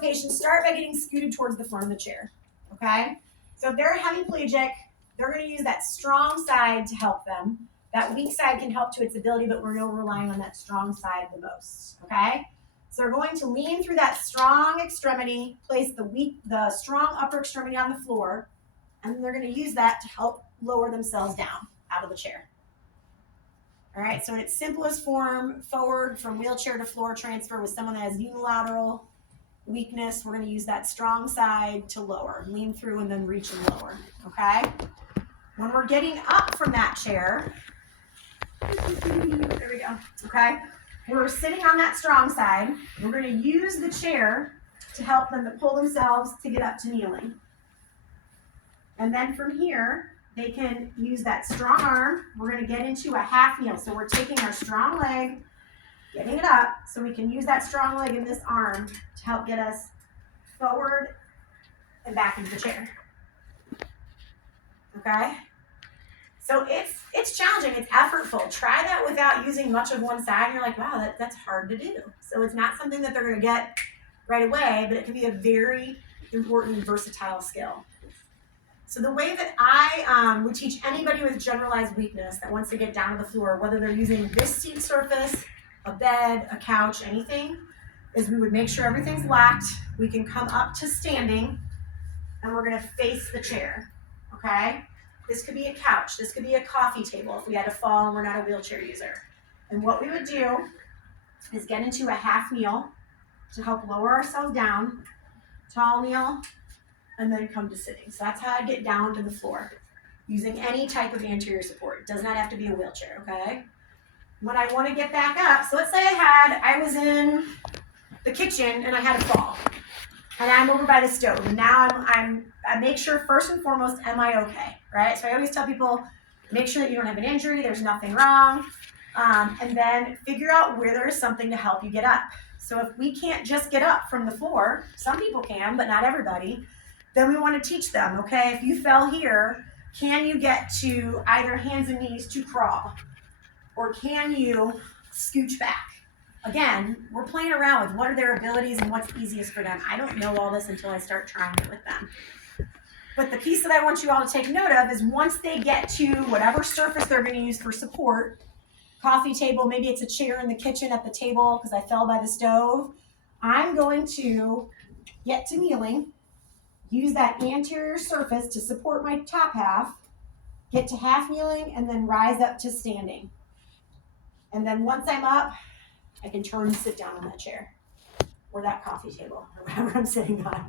application, start by getting scooted towards the front of the chair, okay? So if they're hemiplegic, they're gonna use that strong side to help them. That weak side can help to its ability, but we're relying on that strong side the most, okay? So they're going to lean through that strong extremity, place the strong upper extremity on the floor, and they're gonna use that to help lower themselves down out of the chair. All right, so in its simplest form, forward from wheelchair to floor transfer with someone that has unilateral weakness, we're going to use that strong side to lower, lean through and then reach and lower, okay? When we're getting up from that chair, there we go, okay? We're sitting on that strong side. We're going to use the chair to help them to pull themselves to get up to kneeling. And then from here, they can use that strong arm. We're going to get into a half kneel. So we're taking our strong leg, getting it up, so we can use that strong leg in this arm to help get us forward and back into the chair. Okay? So it's challenging, it's effortful. Try that without using much of one side, and you're like, wow, that's hard to do. So it's not something that they're going to get right away, but it can be a very important and versatile skill. So the way that I would teach anybody with generalized weakness that wants to get down to the floor, whether they're using this seat surface, a bed, a couch, anything, is we would make sure everything's locked. We can come up to standing, and we're going to face the chair, okay? This could be a couch. This could be a coffee table if we had to fall and we're not a wheelchair user. And what we would do is get into a half kneel to help lower ourselves down, tall kneel, and then come to sitting. So that's how I get down to the floor, using any type of anterior support. It does not have to be a wheelchair, okay? When I want to get back up, so let's say I was in the kitchen and I had a fall, and I'm over by the stove, and now I make sure first and foremost, am I okay, right? So I always tell people, make sure that you don't have an injury, there's nothing wrong, and then figure out where there is something to help you get up. So if we can't just get up from the floor, some people can, but not everybody, then we want to teach them, okay, if you fell here, can you get to either hands and knees to crawl? Or can you scooch back? Again, we're playing around with what are their abilities and what's easiest for them. I don't know all this until I start trying it with them. But the piece that I want you all to take note of is once they get to whatever surface they're going to use for support, coffee table, maybe it's a chair in the kitchen at the table because I fell by the stove, I'm going to get to kneeling, use that anterior surface to support my top half, get to half kneeling, and then rise up to standing. And then once I'm up, I can turn and sit down on that chair or that coffee table or whatever I'm sitting on.